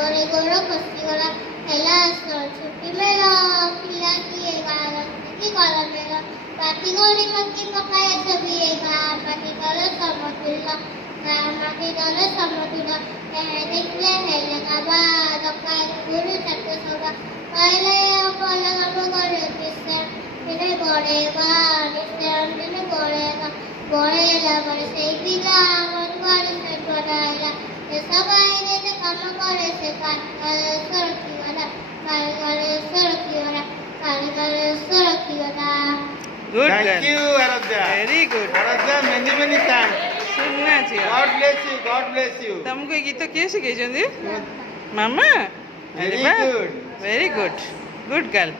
गोरे गोरो खुशी गोरा हेला छुट्टी मेलो पिला की गाल की कॉलर मेलो पाटी गोरी मक्की पकाए सभी पाटी करे समतुल्य माटी करे समतुल्य देखले हेले काबा दकाय गुरु चट्टे सोबा पहले पहले हम करे पिसे फिर बड़ेगा फिर बड़ेगा बड़ेगा बड़े से पिला मन से बड़ाया ये सब आए ने काम करे से सरकी वाला करे सरकी वाला करे सरकी वाला Good Thank girl. you, Aradhya. Very good. Aradhya, many many thanks. सुनना चाहिए। God bless you. God bless you. तुमको ये गीत किए सिखाई मामा? Very अरे वाह। good. Very good. Good girl.